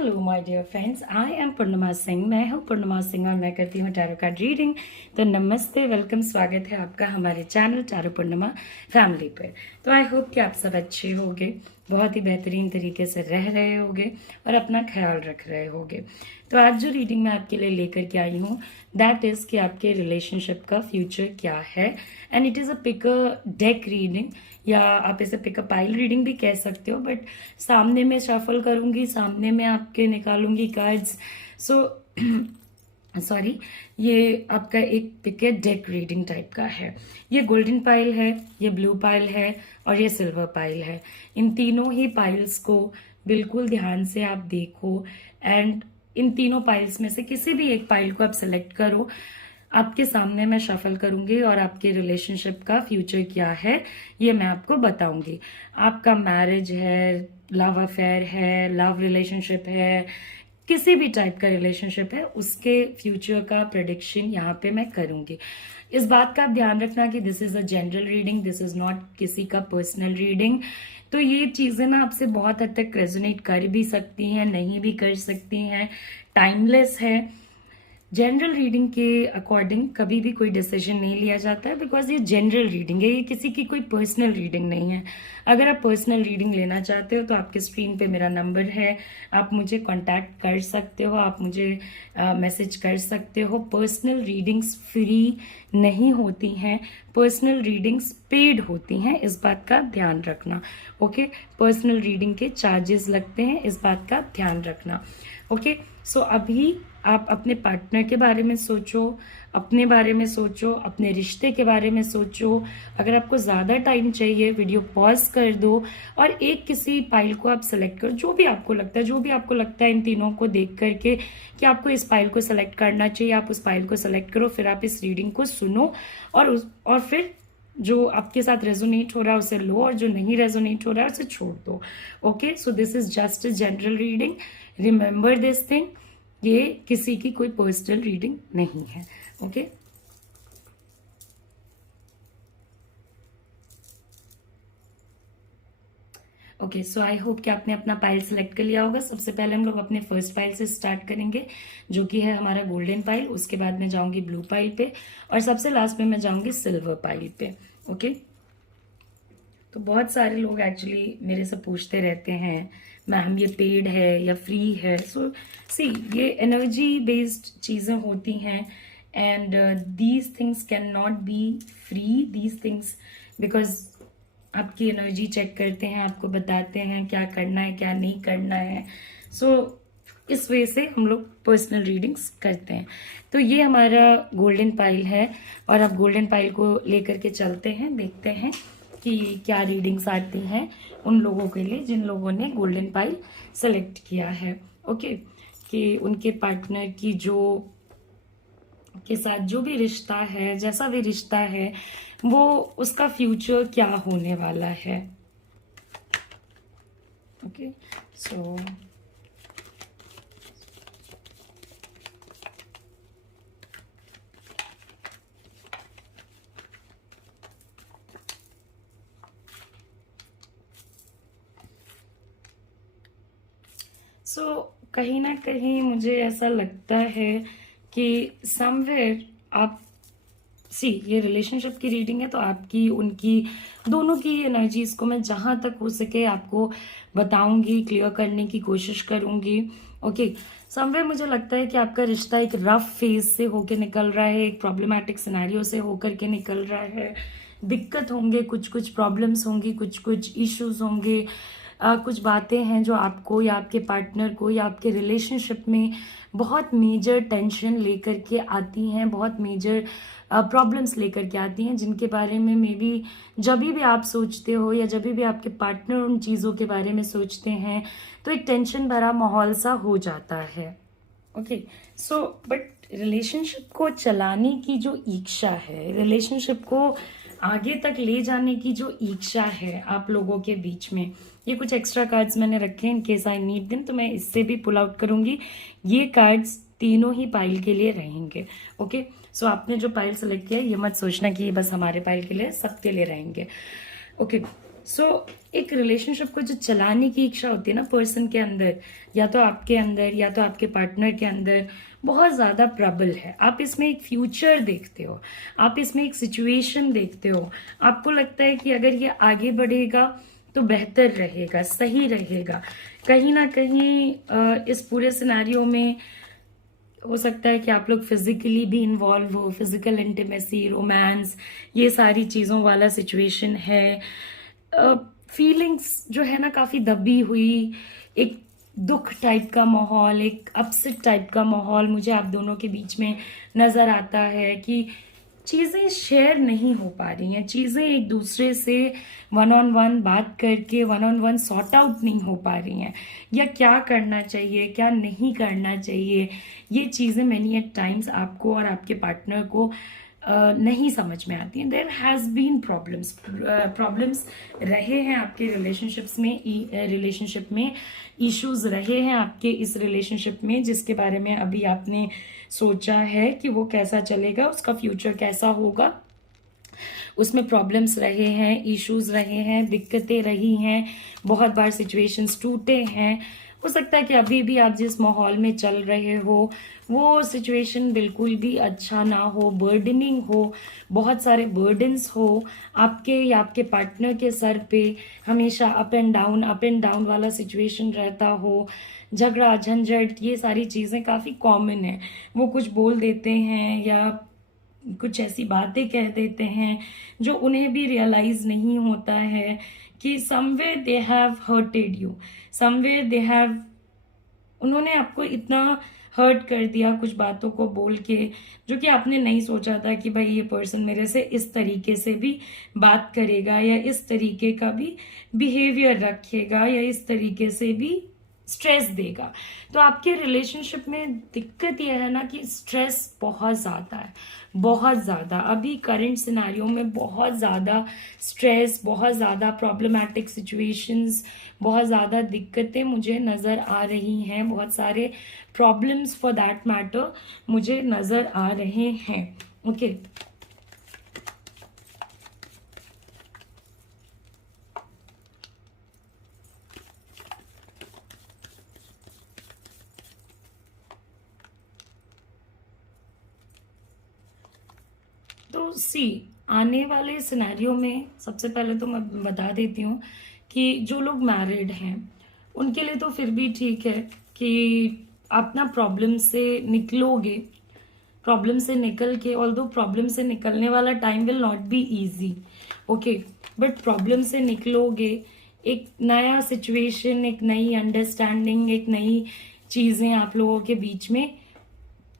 Hello my dear friends, I am Purnima Singh. मैं हूँ पूर्णिमा सिंह और मैं करती हूँ टैरो कार्ड रीडिंग। तो नमस्ते, वेलकम, स्वागत है आपका हमारे चैनल टैरो पूर्णिमा फैमिली पर। तो आई होप कि आप सब अच्छे होंगे, बहुत ही बेहतरीन तरीके से रह रहे होंगे और अपना ख्याल रख रहे होंगे। तो आज जो रीडिंग मैं आपके लिए लेकर के आई हूँ दैट इज़ कि आपके रिलेशनशिप का फ्यूचर क्या है। And it is a pick deck reading, या आप इसे पिकअप पाइल रीडिंग भी कह सकते हो, बट सामने में शफल करूंगी, सामने में आपके निकालूंगी कार्ड्स। सो सॉरी, ये आपका एक पिक है डेक रीडिंग टाइप का है। ये गोल्डन पाइल है, ये ब्लू पाइल है और ये सिल्वर पाइल है। इन तीनों ही पाइल्स को बिल्कुल ध्यान से आप देखो एंड इन तीनों पाइल्स में से किसी भी एक पाइल को आप सेलेक्ट करो। आपके सामने मैं शफल करूंगी और आपके रिलेशनशिप का फ्यूचर क्या है ये मैं आपको बताऊंगी। आपका मैरिज है, लव अफेयर है, लव रिलेशनशिप है, किसी भी टाइप का रिलेशनशिप है, उसके फ्यूचर का प्रेडिक्शन यहाँ पे मैं करूंगी। इस बात का आप ध्यान रखना कि this is a general reading, this is not किसी का पर्सनल रीडिंग। तो ये चीजें ना आपसे बहुत हद तक रेजोनेट कर भी सकती हैं, नहीं भी कर सकती हैं, टाइमलेस है। जनरल रीडिंग के अकॉर्डिंग कभी भी कोई डिसीजन नहीं लिया जाता है, बिकॉज ये जनरल रीडिंग है, ये किसी की कोई पर्सनल रीडिंग नहीं है। अगर आप पर्सनल रीडिंग लेना चाहते हो तो आपके स्क्रीन पे मेरा नंबर है, आप मुझे कांटेक्ट कर सकते हो, आप मुझे मैसेज कर सकते हो। पर्सनल रीडिंग्स फ्री नहीं होती हैं, पर्सनल रीडिंग्स पेड होती हैं, इस बात का ध्यान रखना। ओके, पर्सनल रीडिंग के चार्जेस लगते हैं, इस बात का ध्यान रखना। ओके, सो अभी आप अपने पार्टनर के बारे में सोचो, अपने बारे में सोचो, अपने रिश्ते के बारे में सोचो। अगर आपको ज़्यादा टाइम चाहिए वीडियो पॉज कर दो और एक किसी पाइल को आप सेलेक्ट करो, जो भी आपको लगता है इन तीनों को देख करके कि आपको इस पाइल को सेलेक्ट करना चाहिए, आप उस पाइल को सेलेक्ट करो। फिर आप इस रीडिंग को सुनो और फिर जो आपके साथ रेजोनेट हो रहा है उसे लो और जो नहीं रेजोनेट हो रहा है उसे छोड़ दो। Okay, so this is just a general reading, remember this thing, ये किसी की कोई पर्सनल रीडिंग नहीं है। Okay, okay, so I hope कि आपने अपना पाइल सेलेक्ट कर लिया होगा। सबसे पहले हम लोग अपने फर्स्ट पाइल से स्टार्ट करेंगे, जो कि है हमारा गोल्डन पाइल। उसके बाद मैं जाऊंगी ब्लू पाइल पे और सबसे लास्ट में मैं जाऊंगी सिल्वर पाइल पे। ओके, तो बहुत सारे लोग एक्चुअली मेरे से पूछते रहते हैं मैम ये पेड है या फ्री है। सो सी, ये एनर्जी बेस्ड चीज़ें होती हैं and these things can not be free, these things because आपकी एनर्जी चेक करते हैं, आपको बताते हैं क्या करना है क्या नहीं करना है। सो इस वजह से हम लोग पर्सनल रीडिंग्स करते हैं। तो ये हमारा गोल्डन पाइल है और अब गोल्डन पाइल को लेकर के चलते हैं, देखते हैं कि क्या रीडिंग्स आती हैं उन लोगों के लिए जिन लोगों ने गोल्डन पाइल सेलेक्ट किया है। ओके, कि उनके पार्टनर की के साथ जो भी रिश्ता है, जैसा भी रिश्ता है, वो उसका फ्यूचर क्या होने वाला है। ओके, सो कहीं ना कहीं मुझे ऐसा लगता है कि समवेयर आप ये रिलेशनशिप की रीडिंग है, तो आपकी उनकी दोनों की एनर्जीज को मैं जहां तक हो सके आपको बताऊंगी, क्लियर करने की कोशिश करूंगी। ओके, समवेयर मुझे लगता है कि आपका रिश्ता एक रफ फेज से होके निकल रहा है, एक प्रॉब्लमैटिक सिनेरियो से होकर के निकल रहा है। दिक्कत होंगे, कुछ कुछ प्रॉब्लम्स होंगी, कुछ कुछ इश्यूज होंगे, कुछ बातें हैं जो आपको या आपके पार्टनर को या आपके रिलेशनशिप में बहुत मेजर टेंशन लेकर के आती हैं, बहुत मेजर प्रॉब्लम्स लेकर के आती हैं, जिनके बारे में मे बी जब भी आप सोचते हो या जब भी आपके पार्टनर उन चीज़ों के बारे में सोचते हैं तो एक टेंशन भरा माहौल सा हो जाता है। ओके, सो बट रिलेशनशिप को चलाने की जो इच्छा है, रिलेशनशिप को आगे तक ले जाने की जो इच्छा है आप लोगों के बीच में, ये कुछ एक्स्ट्रा कार्ड्स मैंने रखे हैं in case I need them, तो मैं इससे भी पुल आउट करूंगी। ये कार्ड्स तीनों ही पाइल के लिए रहेंगे। ओके, सो आपने जो पाइल सेलेक्ट किया ये मत सोचना कि ये बस हमारे पाइल के लिए, सबके लिए रहेंगे। ओके, सो एक रिलेशनशिप को जो चलाने की इच्छा होती है ना पर्सन के अंदर, या तो आपके अंदर या तो आपके पार्टनर के अंदर, बहुत ज़्यादा प्रबल है। आप इसमें एक फ्यूचर देखते हो, आप इसमें एक सिचुएशन देखते हो, आपको लगता है कि अगर ये आगे बढ़ेगा तो बेहतर रहेगा, सही रहेगा। कहीं ना कहीं इस पूरे सिनेरियो में हो सकता है कि आप लोग फिजिकली भी इन्वॉल्व हो, फिजिकल इंटीमेसी, रोमांस, ये सारी चीज़ों वाला सिचुएशन है। फीलिंग्स जो है ना काफ़ी दबी हुई, एक दुख टाइप का माहौल, एक अपसेट टाइप का माहौल मुझे आप दोनों के बीच में नज़र आता है कि चीज़ें शेयर नहीं हो पा रही हैं, चीज़ें एक दूसरे से वन ऑन वन बात करके one on one sort out नहीं हो पा रही हैं, या क्या करना चाहिए क्या नहीं करना चाहिए, ये चीज़ें मैनी एट टाइम्स आपको और आपके पार्टनर को नहीं समझ में आती हैं। देयर हैज़ बीन प्रॉब्लम्स रहे हैं आपके रिलेशनशिप में इश्यूज रहे हैं आपके इस रिलेशनशिप में, जिसके बारे में अभी आपने सोचा है कि वो कैसा चलेगा, उसका फ्यूचर कैसा होगा। उसमें प्रॉब्लम्स रहे हैं, इश्यूज रहे हैं, दिक्कतें रही हैं, बहुत बार सिचुएशंस टूटे हैं। हो सकता है कि अभी भी आप जिस माहौल में चल रहे हो वो सिचुएशन बिल्कुल भी अच्छा ना हो, बर्डनिंग हो, बहुत सारे बर्डन्स हो आपके या आपके पार्टनर के सर पे, हमेशा अप एंड डाउन वाला सिचुएशन रहता हो, झगड़ा झंझट, ये सारी चीज़ें काफ़ी कॉमन है। वो कुछ बोल देते हैं या कुछ ऐसी बातें कह देते हैं जो उन्हें भी रियलाइज नहीं होता है कि somewhere they have hurted you, somewhere they have, उन्होंने आपको इतना हर्ट कर दिया कुछ बातों को बोल के, जो कि आपने नहीं सोचा था कि भाई ये पर्सन मेरे से इस तरीके से भी बात करेगा, या इस तरीके का भी बिहेवियर रखेगा, या इस तरीके से भी स्ट्रेस देगा। तो आपके रिलेशनशिप में दिक्कत यह है ना कि स्ट्रेस बहुत ज़्यादा है, बहुत ज़्यादा। अभी करंट सिनेरियो में बहुत ज़्यादा स्ट्रेस, बहुत ज़्यादा प्रॉब्लमैटिक सिचुएशंस, बहुत ज़्यादा दिक्कतें मुझे नज़र आ रही हैं, बहुत सारे प्रॉब्लम्स फॉर दैट मैटर मुझे नज़र आ रहे हैं। ओके तो सी आने वाले सिनेरियो में सबसे पहले तो मैं बता देती हूँ कि जो लोग मैरिड हैं उनके लिए तो फिर भी ठीक है कि आप ना प्रॉब्लम से निकलोगे, प्रॉब्लम से निकल के, ऑल्दो प्रॉब्लम से निकलने वाला time will not be easy, okay, but problem से निकलोगे, एक नया सिचुएशन, एक नई अंडरस्टैंडिंग, एक नई चीज़ें आप लोगों के बीच में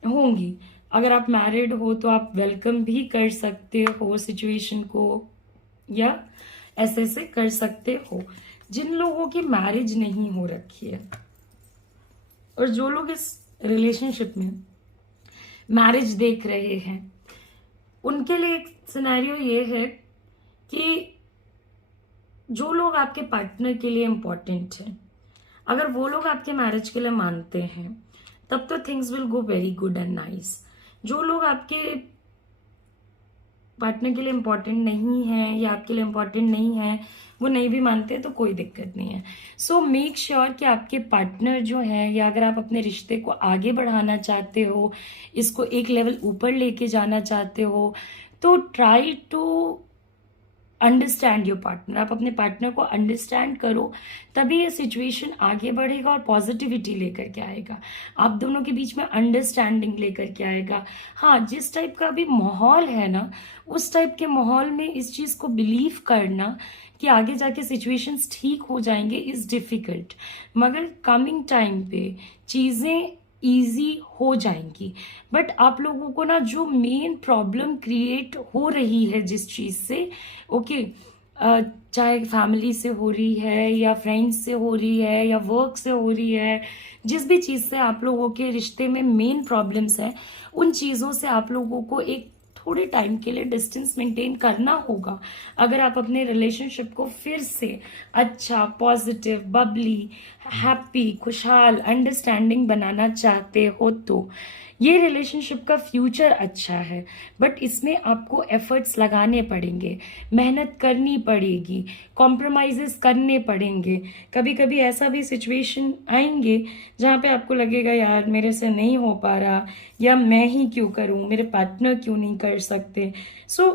होंगी। अगर आप मैरिड हो तो आप वेलकम भी कर सकते हो सिचुएशन को, या ऐसे कर सकते हो। जिन लोगों की मैरिज नहीं हो रखी है और जो लोग इस रिलेशनशिप में मैरिज देख रहे हैं, उनके लिए एक सिनेरियो ये है कि जो लोग आपके पार्टनर के लिए इम्पोर्टेंट हैं, अगर वो लोग आपके मैरिज के लिए मानते हैं तब तो things will go very good and nice. जो लोग आपके पार्टनर के लिए इम्पोर्टेंट नहीं है या आपके लिए इम्पोर्टेंट नहीं है, वो नहीं भी मानते तो कोई दिक्कत नहीं है। सो मेक श्योर कि आपके पार्टनर जो है, या अगर आप अपने रिश्ते को आगे बढ़ाना चाहते हो, इसको एक लेवल ऊपर लेके जाना चाहते हो, तो try to understand your partner. आप अपने पार्टनर को अंडरस्टैंड करो, तभी ये सिचुएशन आगे बढ़ेगा और पॉजिटिविटी लेकर के आएगा, आप दोनों के बीच में अंडरस्टैंडिंग लेकर के आएगा। हाँ, जिस टाइप का भी माहौल है ना, उस टाइप के माहौल में इस चीज़ को बिलीव करना कि आगे जाके सिचुएशंस ठीक हो जाएंगे इज़ डिफ़िकल्ट, मगर कमिंग टाइम पे चीज़ें ईजी हो जाएंगी। बट आप लोगों को ना जो मेन प्रॉब्लम क्रिएट हो रही है जिस चीज़ से, ओके, चाहे फैमिली से हो रही है या फ्रेंड्स से हो रही है या वर्क से हो रही है, जिस भी चीज़ से आप लोगों के रिश्ते में मेन प्रॉब्लम्स हैं, उन चीज़ों से आप लोगों को एक थोड़े टाइम के लिए डिस्टेंस मेंटेन करना होगा अगर आप अपने रिलेशनशिप को फिर से अच्छा, पॉजिटिव, बबली, हैप्पी, खुशहाल, अंडरस्टैंडिंग बनाना चाहते हो तो ये रिलेशनशिप का फ्यूचर अच्छा है, बट इसमें आपको एफर्ट्स लगाने पड़ेंगे, मेहनत करनी पड़ेगी, कॉम्प्रोमाइजेस करने पड़ेंगे। कभी कभी ऐसा भी सिचुएशन आएंगे जहाँ पे आपको लगेगा यार मेरे से नहीं हो पा रहा, या मैं ही क्यों करूँ, मेरे पार्टनर क्यों नहीं कर सकते। So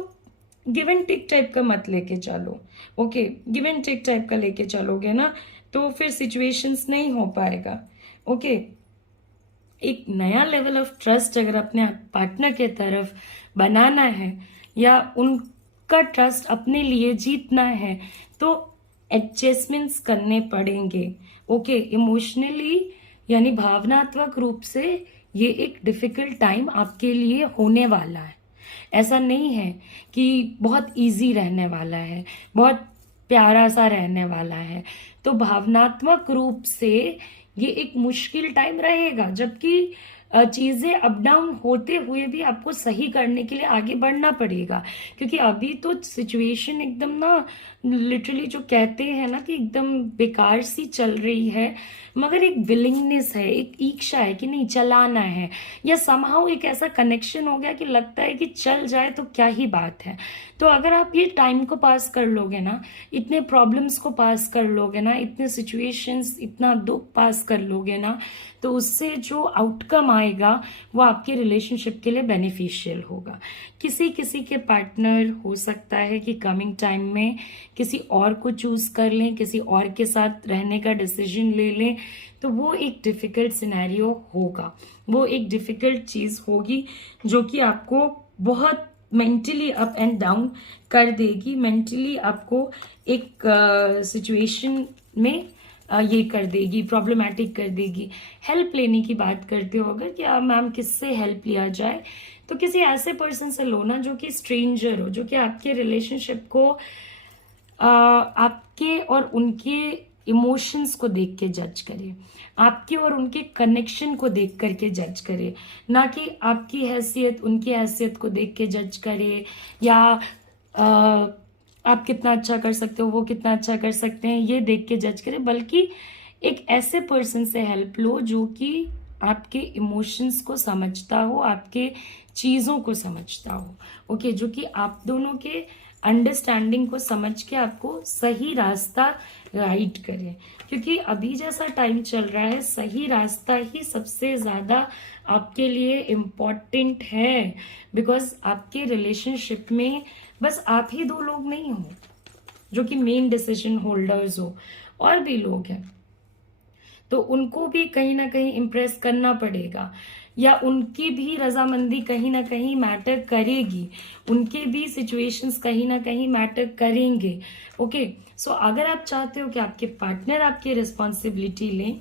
give and take type का मत लेके चलो। Okay, give and take type का लेके चलोगे ना तो फिर सिचुएशंस नहीं हो पाएगा। ओके, एक नया लेवल ऑफ ट्रस्ट अगर अपने पार्टनर के तरफ बनाना है या उनका ट्रस्ट अपने लिए जीतना है तो एडजस्टमेंट्स करने पड़ेंगे। ओके, इमोशनली यानी भावनात्मक रूप से ये एक डिफिकल्ट टाइम आपके लिए होने वाला है। ऐसा नहीं है कि बहुत इजी रहने वाला है, बहुत प्यारा सा रहने वाला है। तो भावनात्मक रूप से ये एक मुश्किल टाइम रहेगा, जबकि चीजें अप डाउन होते हुए भी आपको सही करने के लिए आगे बढ़ना पड़ेगा। क्योंकि अभी तो सिचुएशन एकदम ना लिटरली जो कहते हैं ना कि एकदम बेकार सी चल रही है, मगर एक विलिंगनेस है, एक इच्छा है कि नहीं चलाना है, या समहाउ एक ऐसा कनेक्शन हो गया कि लगता है कि चल जाए तो क्या ही बात है। तो अगर आप ये टाइम को पास कर लोगे ना, इतने प्रॉब्लम्स को पास कर लोगे ना, इतने सिचुएशंस, इतना दुख पास कर लोगे ना, तो उससे जो आउटकम आएगा वो आपके रिलेशनशिप के लिए बेनिफिशियल होगा। किसी किसी के पार्टनर हो सकता है कि कमिंग टाइम में किसी और को चूज कर लें, किसी और के साथ रहने का डिसीजन ले लें, तो वो एक डिफिकल्ट सिनेरियो होगा, वो एक डिफिकल्ट चीज होगी जो कि आपको बहुत मेंटली अप एंड डाउन कर देगी, मेंटली आपको एक सिचुएशन में ये कर देगी, प्रॉब्लमेटिक कर देगी। हेल्प लेने की बात करते हो अगर कि मैम किससे हेल्प लिया जाए, तो किसी ऐसे पर्सन से लो ना जो कि स्ट्रेंजर हो, जो कि आपके रिलेशनशिप को आपके और उनके इमोशंस को देख के जज करे, आपके और उनके कनेक्शन को देख करके जज करे, ना कि आपकी हैसियत उनकी हैसियत को देख के जज करे, या आप कितना अच्छा कर सकते हो, वो कितना अच्छा कर सकते हैं, ये देख के जज करे। बल्कि एक ऐसे पर्सन से हेल्प लो जो कि आपके इमोशंस को समझता हो, आपके चीज़ों को समझता हो। ओके, जो कि आप दोनों के अंडरस्टैंडिंग को समझ के आपको सही रास्ता गाइड करे। क्योंकि अभी जैसा टाइम चल रहा है, सही रास्ता ही सबसे ज़्यादा आपके लिए इम्पॉर्टेंट है। बिकॉज आपके रिलेशनशिप में बस आप ही दो लोग नहीं हो जो कि मेन डिसीजन होल्डर्स हो, और भी लोग हैं, तो उनको भी कहीं ना कहीं इम्प्रेस करना पड़ेगा, या उनकी भी रजामंदी कहीं ना कहीं मैटर करेगी, उनके भी सिचुएशंस कहीं ना कहीं मैटर करेंगे। ओके, सो अगर आप चाहते हो कि आपके पार्टनर आपकी रिस्पॉन्सिबिलिटी लें,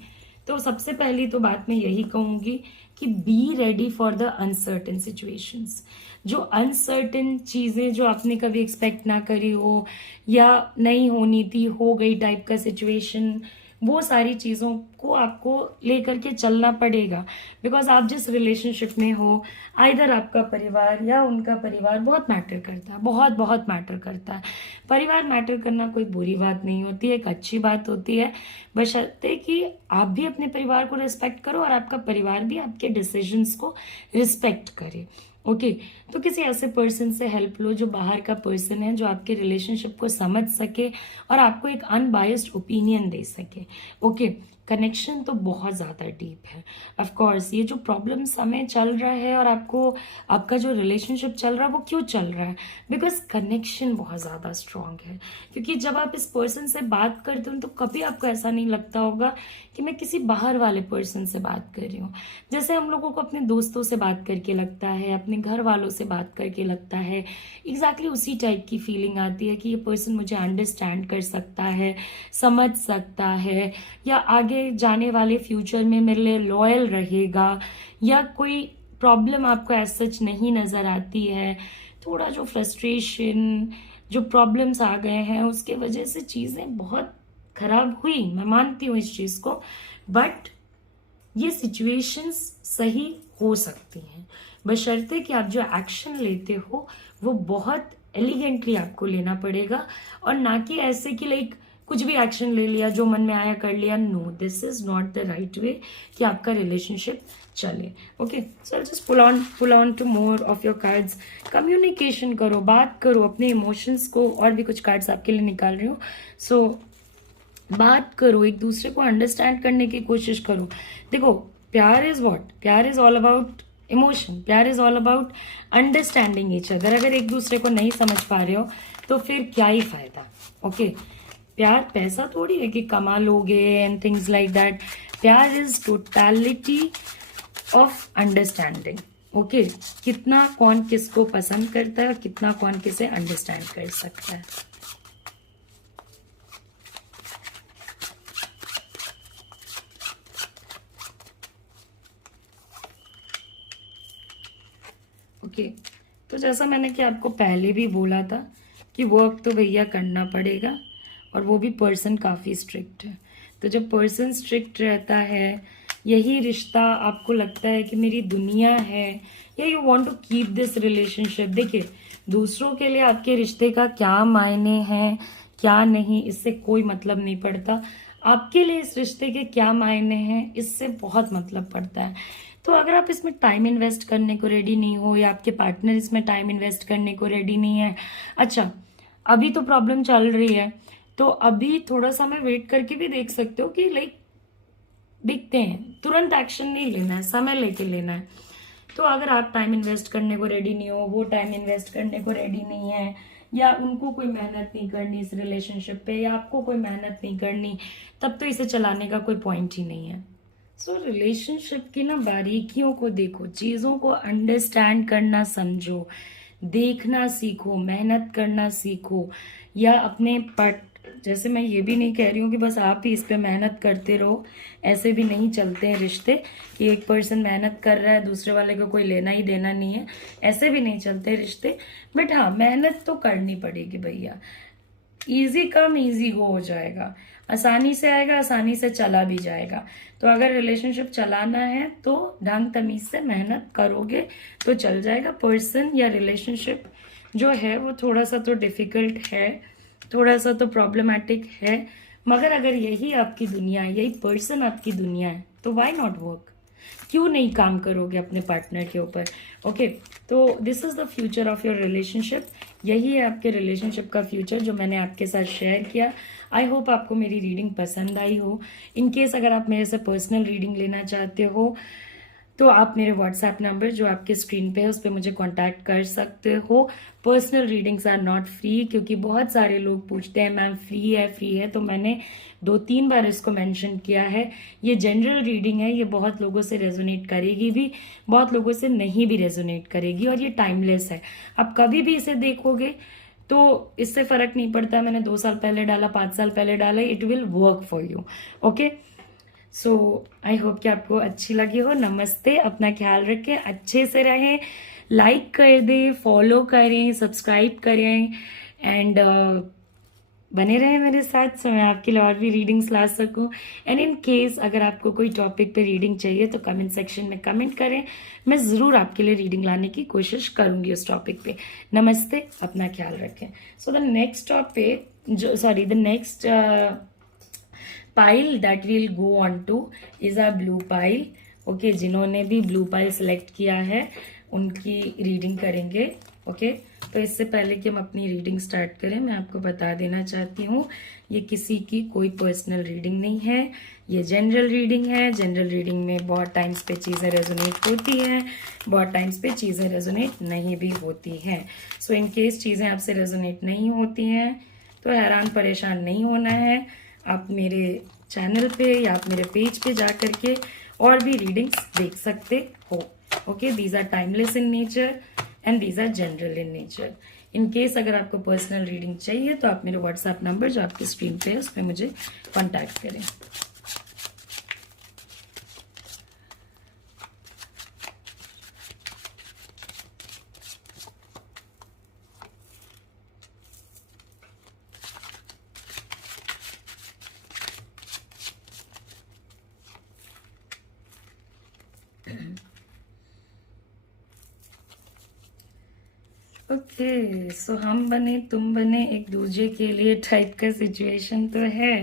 तो सबसे पहली तो बात मैं यही कहूंगी कि be ready for the uncertain situations. जो अनसर्टेन चीज़ें जो आपने कभी एक्सपेक्ट ना करी हो या नहीं होनी थी, हो गई टाइप का सिचुएशन, वो सारी चीज़ों को आपको लेकर के चलना पड़ेगा। बिकॉज आप जिस रिलेशनशिप में हो, आइदर आपका परिवार या उनका परिवार बहुत मैटर करता है, बहुत बहुत मैटर करता है। परिवार मैटर करना कोई बुरी बात नहीं होती है, एक अच्छी बात होती है, बशर्ते कि आप भी अपने परिवार को रिस्पेक्ट करो और आपका परिवार भी आपके डिसीजंस को रिस्पेक्ट करे। ओके, तो किसी ऐसे पर्सन से हेल्प लो जो बाहर का पर्सन है, जो आपके रिलेशनशिप को समझ सके और आपको एक अनबायस्ड ओपिनियन दे सके। ओके, कनेक्शन तो बहुत ज़्यादा डीप है। ऑफ कोर्स ये जो प्रॉब्लम्स हमें चल रहा है और आपका जो रिलेशनशिप चल रहा है वो क्यों चल रहा है, बिकॉज कनेक्शन बहुत ज़्यादा स्ट्रांग है। क्योंकि जब आप इस पर्सन से बात करते हो तो कभी आपको ऐसा नहीं लगता होगा कि मैं किसी बाहर वाले पर्सन से बात कर रही हूँ। जैसे हम लोगों को अपने दोस्तों से बात करके लगता है, अपने घर वालों से बात करके लगता है, एग्जैक्टली उसी टाइप की फीलिंग आती है कि ये पर्सन मुझे अंडरस्टैंड कर सकता है, समझ सकता है, या आगे जाने वाले फ्यूचर में मेरे लिए लॉयल रहेगा, या कोई प्रॉब्लम आपको एज सच नहीं नजर आती है। थोड़ा जो फ्रस्ट्रेशन, जो प्रॉब्लम्स आ गए हैं उसके वजह से चीजें बहुत खराब हुई, मैं मानती हूँ इस चीज को, बट ये सिचुएशंस सही हो सकती हैं, बशर्ते कि आप जो एक्शन लेते हो वो बहुत एलिगेंटली आपको लेना पड़ेगा, और ना कि ऐसे कि लाइक कुछ भी एक्शन ले लिया, जो मन में आया कर लिया. No, this is not the right way कि आपका रिलेशनशिप चले. Okay, so just pull on two more of your cards. Communication करो, बात करो अपने इमोशंस को. और भी कुछ कार्ड्स आपके लिए निकाल रही हूँ. सो बात करो, एक दूसरे को अंडरस्टैंड करने की कोशिश करो. देखो, प्यार इज वॉट, प्यार इज ऑल अबाउट इमोशन, प्यार is all about understanding each other. अगर एक दूसरे को नहीं समझ पा रहे हो तो फिर क्या ही फायदा. ओके, प्यार पैसा थोड़ी है कि कमा लोगे एंड थिंग्स लाइक दैट. प्यार is totality of understanding. Okay, कितना कौन किसको पसंद करता है, कितना कौन किसे अंडरस्टैंड कर सकता है. ओके, तो जैसा मैंने कि आपको पहले भी बोला था कि वर्क तो भैया करना पड़ेगा, और वो भी पर्सन काफ़ी स्ट्रिक्ट है. तो जब पर्सन स्ट्रिक्ट रहता है, यही रिश्ता आपको लगता है कि मेरी दुनिया है, या you want to keep this relationship. देखिए, दूसरों के लिए आपके रिश्ते का क्या मायने हैं, क्या नहीं, इससे कोई मतलब नहीं पड़ता. आपके लिए इस रिश्ते के क्या मायने हैं, इससे बहुत मतलब पड़ता है. तो अगर आप इसमें टाइम इन्वेस्ट करने को रेडी नहीं हो, या आपके पार्टनर इसमें टाइम इन्वेस्ट करने को रेडी नहीं है, अच्छा अभी तो प्रॉब्लम चल रही है, तो अभी थोड़ा समय वेट करके भी देख सकते हो कि लाइक देखते हैं. तुरंत एक्शन नहीं लेना है, समय लेके लेना है. तो अगर आप टाइम इन्वेस्ट करने को रेडी नहीं हो, वो टाइम इन्वेस्ट करने को रेडी नहीं है, या उनको कोई मेहनत नहीं करनी इस रिलेशनशिप पे, या आपको कोई मेहनत नहीं करनी, तब तो इसे चलाने का कोई पॉइंट ही नहीं है. सो रिलेशनशिप की ना बारीकियों को देखो, चीज़ों को अंडरस्टैंड करना समझो, देखना सीखो, मेहनत करना सीखो. या अपने पट जैसे मैं ये भी नहीं कह रही हूँ कि बस आप ही इस पे मेहनत करते रहो. ऐसे भी नहीं चलते हैं रिश्ते कि एक पर्सन मेहनत कर रहा है, दूसरे वाले को कोई लेना ही देना नहीं है. ऐसे भी नहीं चलते रिश्ते. बट हाँ, मेहनत तो करनी पड़ेगी भैया. इजी कम इजी हो जाएगा, आसानी से आएगा, आसानी से चला भी जाएगा. तो अगर रिलेशनशिप चलाना है तो ढंग तमीज से मेहनत करोगे तो चल जाएगा. पर्सन या रिलेशनशिप जो है वो थोड़ा सा तो डिफिकल्ट है, थोड़ा सा तो प्रॉब्लमेटिक है, मगर अगर यही आपकी दुनिया है, यही पर्सन आपकी दुनिया है, तो व्हाई नॉट वर्क. क्यों नहीं काम करोगे अपने पार्टनर के ऊपर. ओके, तो this is the future of your relationship. यही है आपके रिलेशनशिप का फ्यूचर जो मैंने आपके साथ शेयर किया. आई होप आपको मेरी रीडिंग पसंद आई हो. इन केस अगर आप मेरे से पर्सनल रीडिंग लेना चाहते हो तो आप मेरे व्हाट्सएप नंबर जो आपके स्क्रीन पे है उस पर मुझे कांटेक्ट कर सकते हो. Personal readings are not free, क्योंकि बहुत सारे लोग पूछते हैं मैम फ्री है, तो मैंने 2-3 बार इसको मेंशन किया है. ये जनरल रीडिंग है, ये बहुत लोगों से रेजोनेट करेगी भी, बहुत लोगों से नहीं भी रेजोनेट करेगी, और ये टाइमलेस है. आप कभी भी इसे देखोगे तो इससे फर्क नहीं पड़ता मैंने 2 साल पहले डाला, 5 साल पहले डाला, it will work for you. Okay, so I hope कि आपको अच्छी लगी हो. नमस्ते, अपना ख्याल रखें, अच्छे से रहें, लाइक कर दें, फॉलो करें, सब्सक्राइब करें, एंड बने रहें मेरे साथ सो मैं आपके लिए और भी रीडिंग्स ला सकूं. एंड इन केस अगर आपको कोई टॉपिक पे रीडिंग चाहिए तो कमेंट सेक्शन में कमेंट करें, मैं ज़रूर आपके लिए रीडिंग लाने की कोशिश करूंगी उस टॉपिक पे. नमस्ते, अपना ख्याल रखें. So the next topic the next pile that we'll go on to is a blue pile. Okay, जिन्होंने भी ब्लू पाइल सेलेक्ट किया है उनकी रीडिंग करेंगे. ओके, तो इससे पहले कि हम अपनी रीडिंग स्टार्ट करें, मैं आपको बता देना चाहती हूँ ये किसी की कोई पर्सनल रीडिंग नहीं है, ये जनरल रीडिंग है. जनरल रीडिंग में बहुत टाइम्स पे चीज़ें रेजोनेट होती हैं, बहुत टाइम्स पे चीज़ें रेजोनेट नहीं भी होती हैं. सो इन केस चीज़ें आपसे रेजोनेट नहीं होती हैं तो हैरान परेशान नहीं होना है. आप मेरे चैनल पे या आप मेरे पेज पे जा करके और भी रीडिंग्स देख सकते हो. Okay, these are timeless in nature and these are general in nature. In case अगर आपको पर्सनल रीडिंग चाहिए तो आप मेरे व्हाट्सएप नंबर जो आपकी स्क्रीन पे है उस पर मुझे कॉन्टैक्ट करें. ओके, सो हम बने तुम बने एक दूसरे के लिए टाइप का सिचुएशन तो है,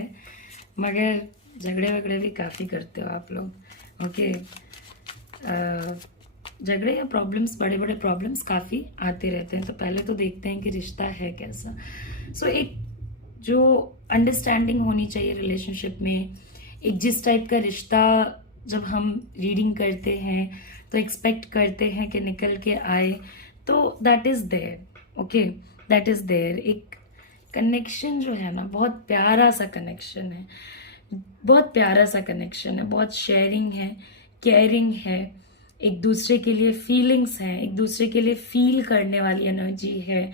मगर झगड़े वगड़े भी काफ़ी करते हो आप लोग। ओके, झगड़े या प्रॉब्लम्स, बड़े बड़े प्रॉब्लम्स काफ़ी आते रहते हैं। तो पहले तो देखते हैं कि रिश्ता है कैसा। सो एक जो अंडरस्टैंडिंग होनी चाहिए रिलेशनशिप में, एक जिस टाइप का रिश्ता जब हम रीडिंग करते हैं तो एक्सपेक्ट करते हैं कि निकल के आए, तो that is there. Okay, that is there. एक कनेक्शन जो है ना, बहुत प्यारा सा कनेक्शन है, बहुत प्यारा सा कनेक्शन है, बहुत शेयरिंग है, केयरिंग है, एक दूसरे के लिए फीलिंग्स हैं, एक दूसरे के लिए फील करने वाली एनर्जी है,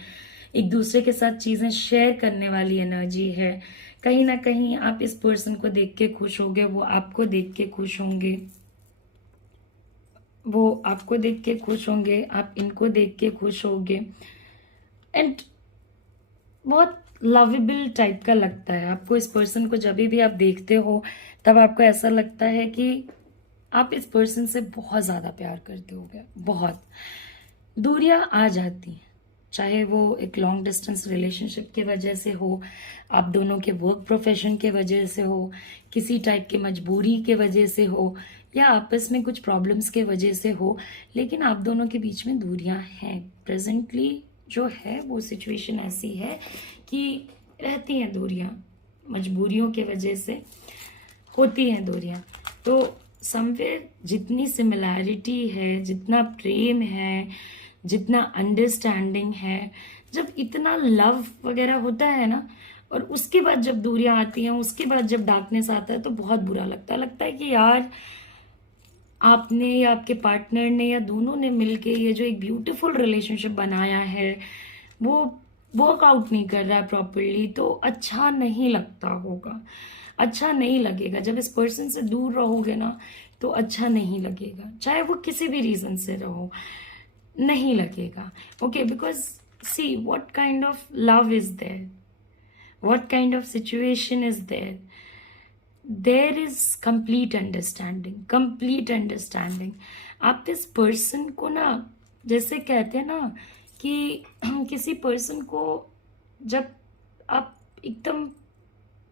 एक दूसरे के साथ चीज़ें शेयर करने वाली एनर्जी है। कहीं ना कहीं आप इस पर्सन को देख के खुश होंगे, वो आपको देख के खुश होंगे, वो आपको देख के खुश होंगे, आप इनको देख के खुश होंगे। एंड बहुत लवेबल टाइप का लगता है आपको इस पर्सन को। जब भी आप देखते हो तब आपको ऐसा लगता है कि आप इस पर्सन से बहुत ज़्यादा प्यार करते होगे। बहुत दूरियां आ जाती हैं, चाहे वो एक लॉन्ग डिस्टेंस रिलेशनशिप के वजह से हो, आप दोनों के वर्क प्रोफेशन के वजह से हो, किसी टाइप की मजबूरी के वजह से हो, या आपस में कुछ प्रॉब्लम्स के वजह से हो, लेकिन आप दोनों के बीच में दूरियां हैं। प्रेजेंटली जो है वो सिचुएशन ऐसी है कि रहती हैं दूरियां, मजबूरियों के वजह से होती हैं दूरियां। तो समवेयर जितनी सिमिलैरिटी है, जितना प्रेम है, जितना अंडरस्टैंडिंग है, जब इतना लव वगैरह होता है ना, और उसके बाद जब दूरियां आती हैं, उसके बाद जब डार्कनेस आता है, तो बहुत बुरा लगता है कि यार आपने या आपके पार्टनर ने या दोनों ने मिलके ये जो एक ब्यूटीफुल रिलेशनशिप बनाया है वो वर्कआउट नहीं कर रहा है प्रॉपरली, तो अच्छा नहीं लगता होगा, अच्छा नहीं लगेगा। जब इस पर्सन से दूर रहोगे ना तो अच्छा नहीं लगेगा, चाहे वो किसी भी रीजन से रहो, नहीं लगेगा। Okay, because see what kind of love is there, what kind of situation is there, there is complete understanding, complete understanding. आप इस पर्सन को ना, जैसे कहते हैं ना कि किसी पर्सन को जब आप एकदम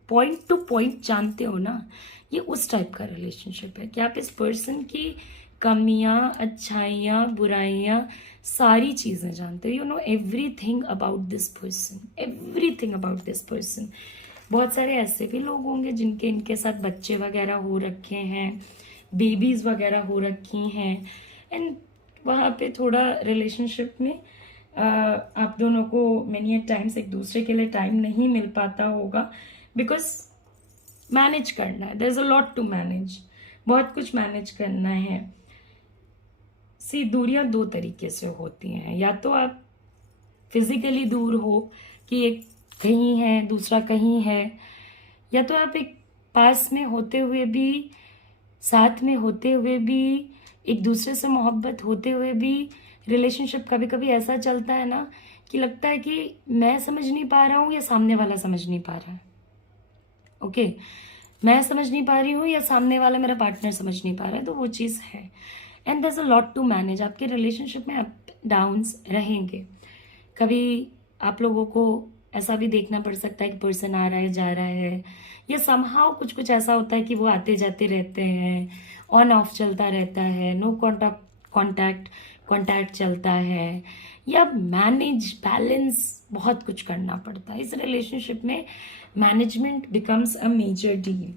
पॉइंट टू पॉइंट जानते हो ना, ये उस टाइप का रिलेशनशिप है कि आप इस पर्सन की कमियां, अच्छाइयां, बुराइयां, सारी चीजें जानते हो। You know everything about this person, everything about this person. बहुत सारे ऐसे भी लोग होंगे जिनके इनके साथ बच्चे वगैरह हो रखे हैं, बेबीज वगैरह हो रखी हैं, एंड वहाँ पे थोड़ा रिलेशनशिप में आप दोनों को मेनी टाइम्स एक दूसरे के लिए टाइम नहीं मिल पाता होगा, बिकॉज मैनेज करना है, there is a lot to manage, बहुत कुछ मैनेज करना है। सी दूरियां दो तरीके से होती हैं, या तो आप फिजिकली दूर हो कि एक कहीं है दूसरा कहीं है, या तो आप एक पास में होते हुए भी, साथ में होते हुए भी, एक दूसरे से मोहब्बत होते हुए भी रिलेशनशिप कभी कभी ऐसा चलता है ना कि लगता है कि मैं समझ नहीं पा रहा हूँ या सामने वाला समझ नहीं पा रहा है। ओके, मैं समझ नहीं पा रही हूँ या सामने वाला मेरा पार्टनर समझ नहीं पा रहा है, तो वो चीज़ है। And there is a lot to manage. आपके रिलेशनशिप में अप डाउन्स रहेंगे, कभी आप लोगों को ऐसा भी देखना पड़ सकता है कि पर्सन आ रहा है जा रहा है, या समहाउ कुछ कुछ ऐसा होता है कि वो आते जाते रहते हैं, ऑन ऑफ चलता रहता है, नो कॉन्टैक्ट कॉन्टैक्ट चलता है, या मैनेज बैलेंस बहुत कुछ करना पड़ता है इस रिलेशनशिप में। Management becomes a major deal,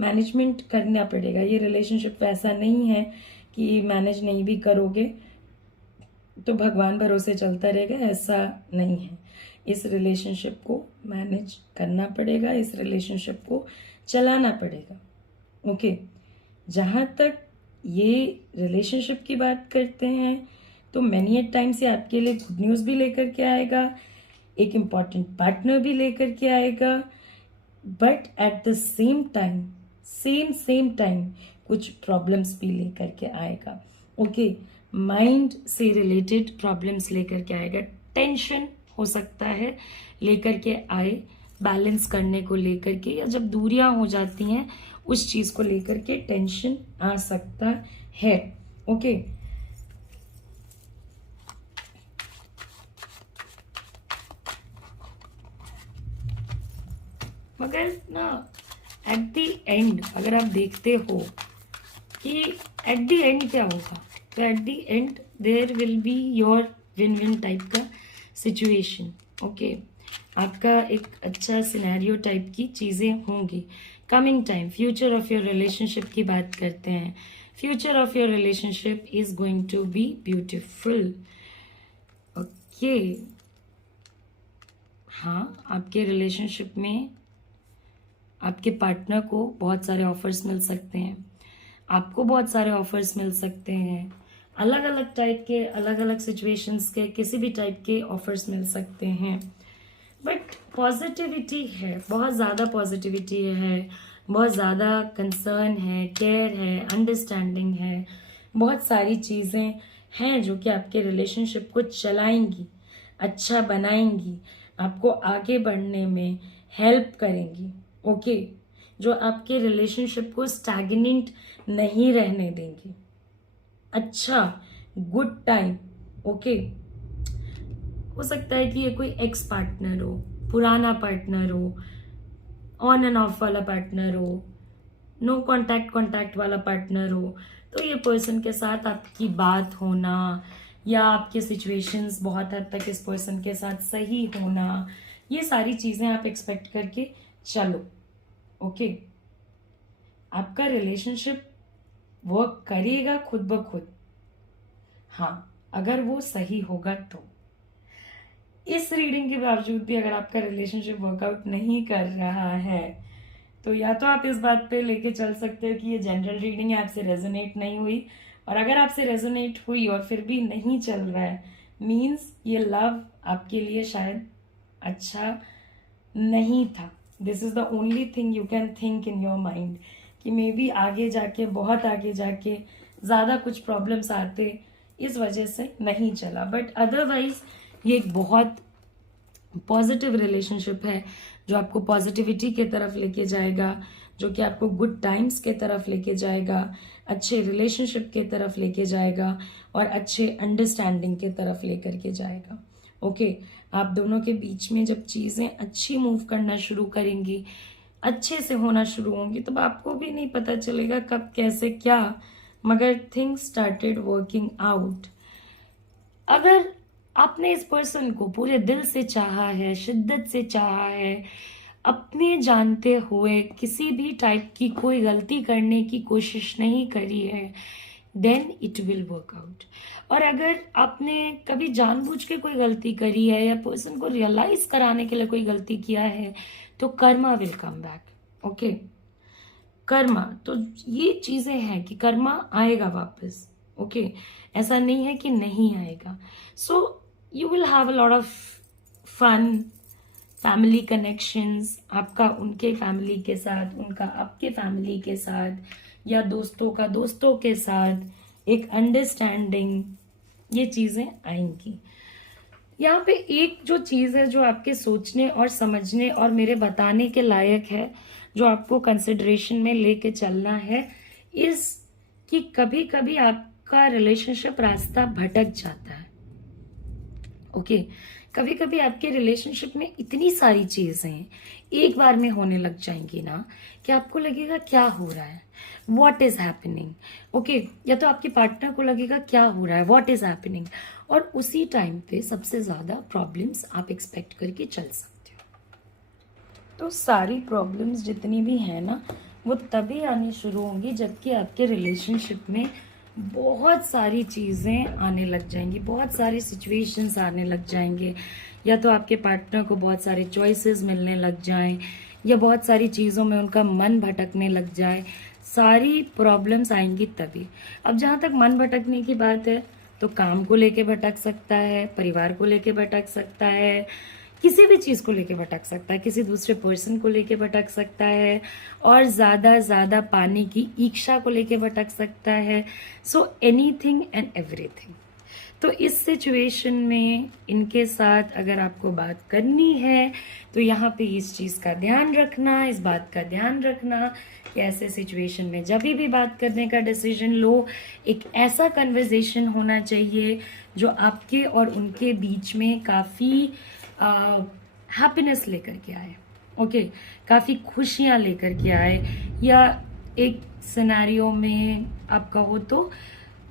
management करना पड़ेगा। ये रिलेशनशिप वैसा नहीं है कि मैनेज नहीं भी करोगे तो भगवान भरोसे चलता रहेगा, ऐसा नहीं है। इस रिलेशनशिप को मैनेज करना पड़ेगा, इस रिलेशनशिप को चलाना पड़ेगा। ओके, जहाँ तक ये रिलेशनशिप की बात करते हैं तो मैनी ए टाइम्स ये आपके लिए गुड न्यूज़ भी लेकर के आएगा, एक इम्पॉर्टेंट पार्टनर भी लेकर के आएगा, but at the same time, same time कुछ प्रॉब्लम्स भी लेकर के आएगा। ओके, माइंड से रिलेटेड प्रॉब्लम्स लेकर के आएगा, टेंशन हो सकता है लेकर के आए, बैलेंस करने को लेकर के, या जब दूरियां हो जाती हैं उस चीज को लेकर के टेंशन आ सकता है। ओके, मगर ना एट द एंड अगर आप देखते हो कि एट द एंड क्या होगा, तो at the end there will be your win win type का सिचुएशन। ओके, आपका एक अच्छा सिनेरियो टाइप की चीज़ें होंगी coming time. Future of your relationship की बात करते हैं। Future of your relationship is going to be beautiful. Okay, हाँ, आपके रिलेशनशिप में आपके पार्टनर को बहुत सारे ऑफर्स मिल सकते हैं, आपको बहुत सारे ऑफर्स मिल सकते हैं, अलग अलग टाइप के, अलग अलग सिचुएशंस के, किसी भी टाइप के ऑफर्स मिल सकते हैं। बट पॉजिटिविटी है, बहुत ज़्यादा पॉजिटिविटी है, बहुत ज़्यादा कंसर्न है, केयर है, अंडरस्टैंडिंग है, बहुत सारी चीज़ें हैं जो कि आपके रिलेशनशिप को चलाएंगी, अच्छा बनाएंगी, आपको आगे बढ़ने में हेल्प करेंगी। ओके, जो आपके रिलेशनशिप को स्टैग्नेंट नहीं रहने देंगी। अच्छा, गुड टाइम। ओके, हो सकता है कि ये कोई एक्स पार्टनर हो, पुराना पार्टनर हो, ऑन एंड ऑफ वाला पार्टनर हो, नो कांटेक्ट वाला पार्टनर हो, तो ये पर्सन के साथ आपकी बात होना या आपके सिचुएशंस बहुत हद तक इस पर्सन के साथ सही होना, ये सारी चीजें आप एक्सपेक्ट करके चलो। ओके, आपका रिलेशनशिप वर्क करेगा खुद ब खुद, हाँ, अगर वो सही होगा तो। इस रीडिंग के बावजूद भी अगर आपका रिलेशनशिप वर्कआउट नहीं कर रहा है, तो या तो आप इस बात पे लेके चल सकते हो कि ये जनरल रीडिंग है, आपसे रेजोनेट नहीं हुई, और अगर आपसे रेजोनेट हुई और फिर भी नहीं चल रहा है, मीन्स ये लव आपके लिए शायद अच्छा नहीं था। This is the only thing you can think in your mind कि मे बी आगे जाके, बहुत आगे जाके ज़्यादा कुछ प्रॉब्लम्स आते, इस वजह से नहीं चला। बट अदरवाइज ये एक बहुत पॉजिटिव रिलेशनशिप है जो आपको पॉजिटिविटी के तरफ लेके जाएगा, जो कि आपको गुड टाइम्स के तरफ लेके जाएगा, अच्छे रिलेशनशिप के तरफ लेके जाएगा और अच्छे अंडरस्टैंडिंग के तरफ लेकर के जाएगा। ओके, आप दोनों के बीच में जब चीज़ें अच्छी मूव करना शुरू करेंगी, अच्छे से होना शुरू होंगी, तब आपको भी नहीं पता चलेगा कब कैसे क्या, मगर थिंग्स स्टार्टेड वर्किंग आउट। अगर आपने इस पर्सन को पूरे दिल से चाहा है, शिद्दत से चाहा है, अपने जानते हुए किसी भी टाइप की कोई गलती करने की कोशिश नहीं करी है, then it will work out. और अगर आपने कभी जानबूझ के कोई गलती करी है या पर्सन को रियलाइज कराने के लिए कोई गलती किया है, तो Karma will come back. Okay, Karma, तो ये चीजें हैं कि कर्मा आएगा वापस। ओके, ऐसा नहीं है कि नहीं आएगा। So you will have a lot of fun, family connections, आपका उनके फैमिली के साथ, उनका आपके फैमिली के साथ, या दोस्तों का दोस्तों के साथ, एक अंडरस्टैंडिंग, ये चीजें आएंगी। यहाँ पे एक जो चीज है जो आपके सोचने और समझने और मेरे बताने के लायक है, जो आपको कंसिडरेशन में लेके चलना है, इस कि कभी कभी आपका रिलेशनशिप रास्ता भटक जाता है। ओके, कभी कभी आपके रिलेशनशिप में इतनी सारी चीजें एक बार में होने लग जाएंगी ना कि आपको लगेगा क्या हो रहा है, व्हाट इज हैपनिंग। ओके, या तो आपके पार्टनर को लगेगा क्या हो रहा है, व्हाट इज हैपनिंग, और उसी टाइम पे सबसे ज्यादा प्रॉब्लम्स आप एक्सपेक्ट करके चल सकते हो। तो सारी प्रॉब्लम्स जितनी भी है ना, वो तभी आनी शुरू होंगी जबकि आपके रिलेशनशिप में बहुत सारी चीज़ें आने लग जाएंगी, बहुत सारी सिचुएशंस आने लग जाएंगे, या तो आपके पार्टनर को बहुत सारे चॉइसेस मिलने लग जाएं, या बहुत सारी चीज़ों में उनका मन भटकने लग जाए। सारी प्रॉब्लम्स आएंगी तभी। अब जहाँ तक मन भटकने की बात है, तो काम को लेके भटक सकता है, परिवार को लेके भटक सकता है, किसी भी चीज को लेके भटक सकता है, किसी दूसरे पर्सन को लेके भटक सकता है, और ज्यादा पाने की इच्छा को लेके भटक सकता है। So anything and everything. तो इस सिचुएशन में इनके साथ अगर आपको बात करनी है, तो यहाँ पे इस चीज का ध्यान रखना, इस बात का ध्यान रखना कि ऐसे सिचुएशन में जब भी बात करने का डिसीजन लो, एक ऐसा कन्वर्सेशन होना चाहिए जो आपके और उनके बीच में काफी हैप्पीनेस लेकर के आए। ओके, काफ़ी खुशियाँ लेकर के आए, या एक सिनेरियो में आप कहो तो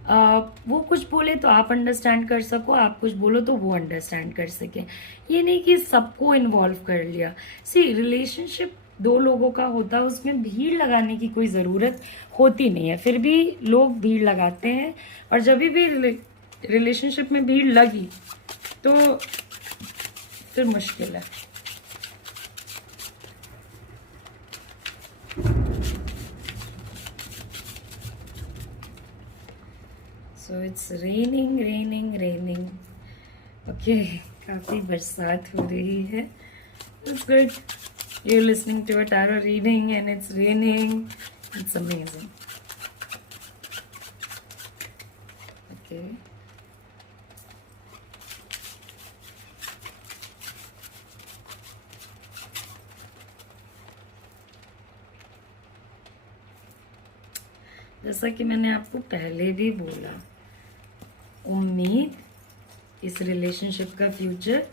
वो कुछ बोले तो आप अंडरस्टैंड कर सको, आप कुछ बोलो तो वो अंडरस्टैंड कर सके। ये नहीं कि सबको इन्वॉल्व कर लिया। सी, रिलेशनशिप दो लोगों का होता है, उसमें भीड़ लगाने की कोई ज़रूरत होती नहीं है, फिर भी लोग भीड़ लगाते हैं। और जब भी रिलेशनशिप में भीड़ लगी तो फिर मुश्किल है। So it's raining raining raining. Okay, काफ़ी बरसात हो रही है। It's good, you're listening to a tarot reading and it's raining. It's amazing. Okay. जैसा कि मैंने आपको पहले भी बोला, उम्मीद, इस रिलेशनशिप का फ्यूचर,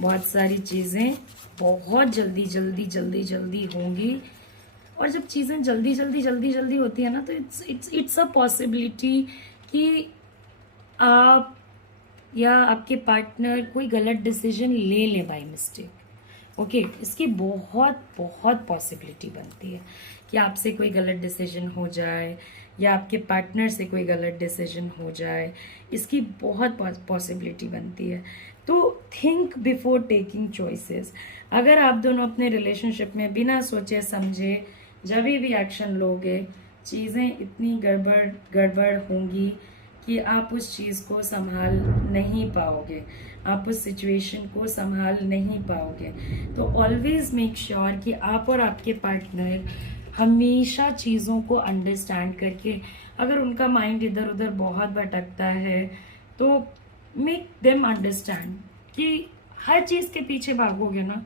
बहुत सारी चीज़ें बहुत जल्दी जल्दी जल्दी जल्दी होंगी। और जब चीज़ें जल्दी जल्दी जल्दी जल्दी होती है ना, तो इट्स अ पॉसिबिलिटी कि आप या आपके पार्टनर कोई गलत डिसीजन ले ले बाय मिस्टेक। ओके, इसकी बहुत बहुत पॉसिबिलिटी बनती है कि आपसे कोई गलत डिसीजन हो जाए या आपके पार्टनर से कोई गलत डिसीजन हो जाए, इसकी बहुत पॉसिबिलिटी बनती है। तो थिंक बिफोर टेकिंग चॉइसेस। अगर आप दोनों अपने रिलेशनशिप में बिना सोचे समझे जब भी एक्शन लोगे, चीज़ें इतनी गड़बड़ गड़बड़ होंगी कि आप उस चीज़ को संभाल नहीं पाओगे, आप उस सिचुएशन को संभाल नहीं पाओगे। तो ऑलवेज मेक श्योर कि आप और आपके पार्टनर हमेशा चीज़ों को अंडरस्टैंड करके, अगर उनका माइंड इधर उधर बहुत भटकता है तो मेक देम अंडरस्टैंड कि हर चीज़ के पीछे भागोगे ना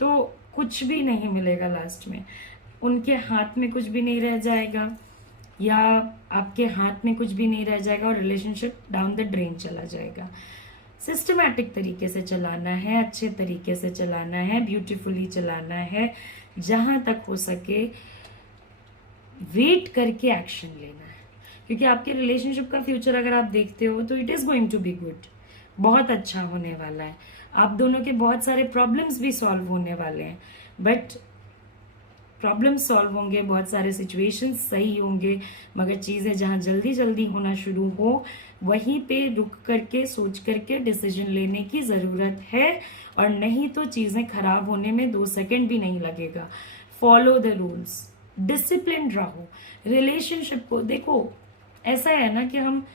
तो कुछ भी नहीं मिलेगा लास्ट में। उनके हाथ में कुछ भी नहीं रह जाएगा या आपके हाथ में कुछ भी नहीं रह जाएगा और रिलेशनशिप डाउन द ड्रेन चला जाएगा। सिस्टमैटिक तरीके से चलाना है, अच्छे तरीके से चलाना है, ब्यूटीफुली चलाना है, जहाँ तक हो सके वेट करके एक्शन लेना है। क्योंकि आपके रिलेशनशिप का फ्यूचर अगर आप देखते हो तो it is going to be good, बहुत अच्छा होने वाला है। आप दोनों के बहुत सारे प्रॉब्लम्स भी सॉल्व होने वाले हैं, बट प्रॉब्लम सॉल्व होंगे, बहुत सारे सिचुएशंस सही होंगे, मगर चीज़ें जहाँ जल्दी जल्दी होना शुरू हो वहीं पे रुक करके सोच करके डिसीजन लेने की ज़रूरत है। और नहीं तो चीज़ें खराब होने में 2 सेकंड भी नहीं लगेगा। फॉलो द रूल्स, डिसिप्लिन रहो। रिलेशनशिप को देखो, ऐसा है ना कि हम